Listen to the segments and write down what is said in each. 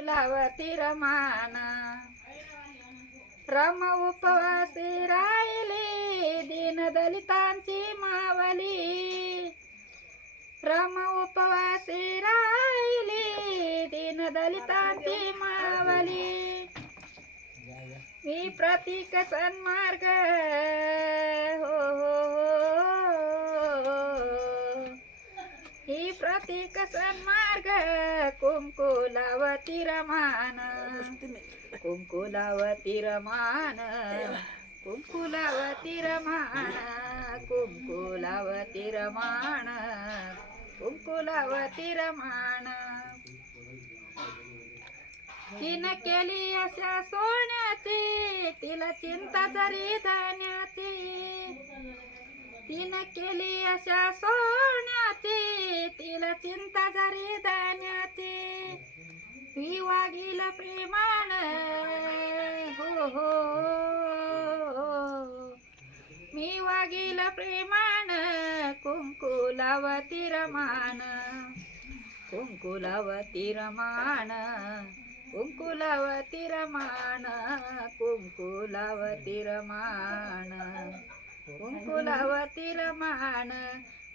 कुंकुलावती रमान रम उपवासी राहिली दीन दलितांची मावली रम उपवासी राहिली दीन दलितांची मावली मी प्रतीक सन्मार्ग हो ही प्रतीक सन्मार्ग कुंकुलावती रमान कुंकुलावती रमान कुंकुलावती रमान कुंकुलावती रमान कुंकुलावती रमान तिनं केली अशा सोन्याची तिला चिंता जरी धान्याची तिनं केली अशा सोन्याची तिला चिंता जरी धान्याची मी वागील प्रेमान हो मी वागील प्रेमान कुंकुलावती रमान कुंकुलावती रमान कुंकुलावती रमान कुंकुलावती रमान कुंकुलावती रमान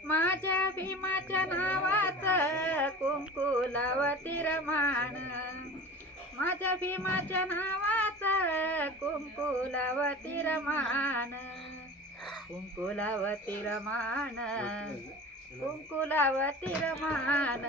माझ्या भीमाच्या नावाचं कुंकुलावती रमान माझ्या भीमाच्या नावाचं कुंकुलावती रमान कुंकुलावती रमान कुंकुलावती रमान